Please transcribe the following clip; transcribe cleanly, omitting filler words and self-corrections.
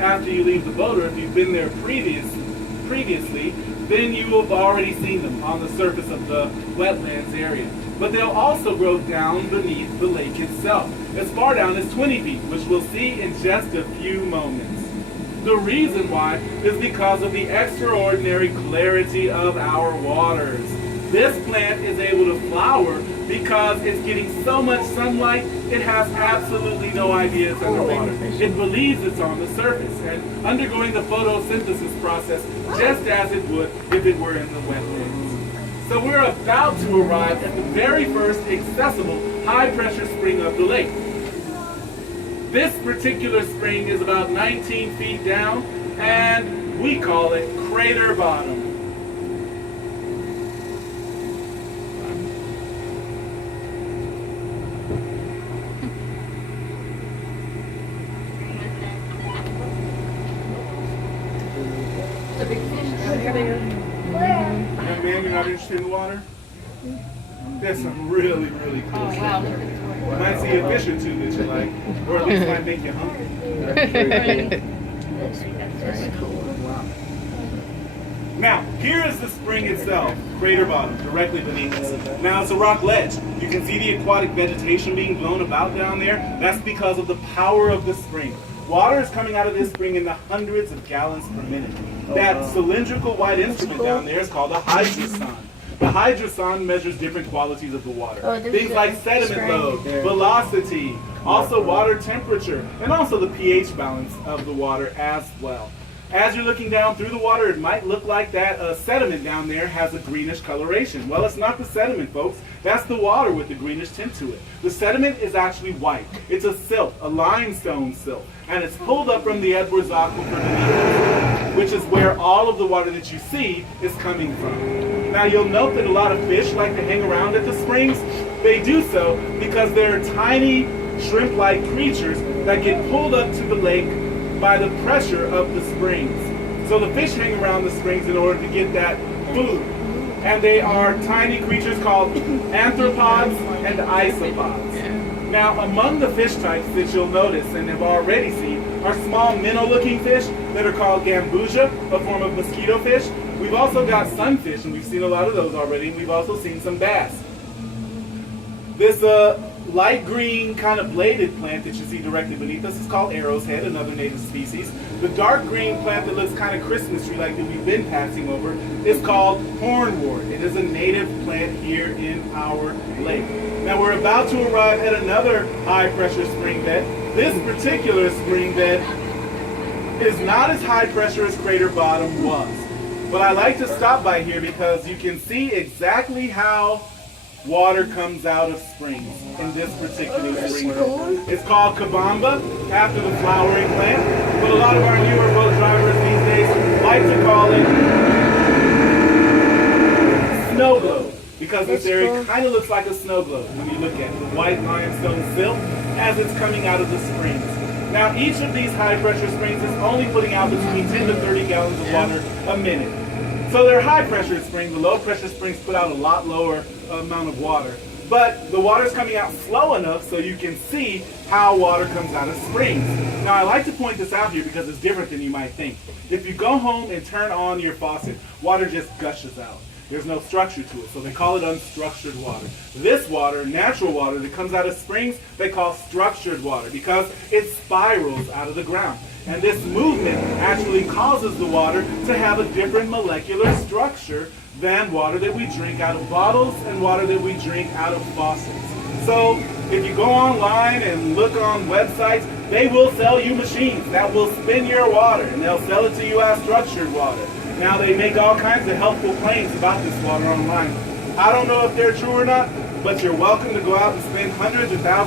after you leave the boat, or if you've been there previously, then you have already seen them on the surface of the wetlands area. But they'll also grow down beneath the lake itself, as far down as 20 feet, which we'll see in just a few moments. The reason why is because of the extraordinary clarity of our waters. This plant is able to flower because it's getting so much sunlight, it has absolutely no idea it's underwater. It believes it's on the surface and undergoing the photosynthesis process just as it would if it were in the wetlands. So we're about to arrive at the very first accessible high-pressure spring of the lake. This particular spring is about 19 feet down, and we call it Crater Bottom. Young man, you're not interested in the water? There's some really, really cool stuff there. You might see a fish or two that you like, or at least might make you hungry. Now, here is the spring itself, Crater Bottom, directly beneath us. Now, it's a rock ledge. You can see the aquatic vegetation being blown about down there. That's because of the power of the spring. Water is coming out of this spring in the hundreds of gallons per minute. That cylindrical white instrument down there is called a hydroson. The hydroson measures different qualities of the water. Things like sediment load, velocity, also water temperature, and also the pH balance of the water as well. As you're looking down through the water, it might look like that sediment down there has a greenish coloration. Well, it's not the sediment, folks. That's the water with the greenish tint to it. The sediment is actually white. It's a silt, a limestone silt, and it's pulled up from the Edwards Aquifer beneath, which is where all of the water that you see is coming from. Now, you'll note that a lot of fish like to hang around at the springs. They do so because they're tiny shrimp-like creatures that get pulled up to the lake by the pressure of the springs. So the fish hang around the springs in order to get that food. And they are tiny creatures called arthropods and isopods. Now, among the fish types that you'll notice and have already seen are small minnow-looking fish that are called gambusia, a form of mosquito fish. We've also got sunfish, and we've seen a lot of those already, and we've also seen some bass. This light green kind of bladed plant that you see directly beneath us is called arrow's head, another native species. The dark green plant that looks kind of Christmas tree-like that we've been passing over is called hornwort. It is a native plant here in our lake. Now we're about to arrive at another high-pressure spring bed. This particular spring bed is not as high pressure as Crater Bottom was. But I like to stop by here because you can see exactly how water comes out of springs in this particular spring. It's called Kabamba, after the flowering plant, but a lot of our newer boat drivers these days like to call it snow globe, because this area kind of looks like a snow globe when you look at it, the white limestone silt as it's coming out of the springs. Now, each of these high-pressure springs is only putting out between 10 to 30 gallons of water a minute. So they're high-pressure springs. The low-pressure springs put out a lot lower amount of water. But the water's coming out slow enough so you can see how water comes out of springs. Now, I like to point this out here because it's different than you might think. If you go home and turn on your faucet, water just gushes out. There's no structure to it, so they call it unstructured water. This water, natural water that comes out of springs, they call structured water because it spirals out of the ground. And this movement actually causes the water to have a different molecular structure than water that we drink out of bottles and water that we drink out of faucets. So if you go online and look on websites, they will sell you machines that will spin your water, and they'll sell it to you as structured water. Now, they make all kinds of helpful claims about this water online. I don't know if they're true or not, but you're welcome to go out and spend hundreds of thousands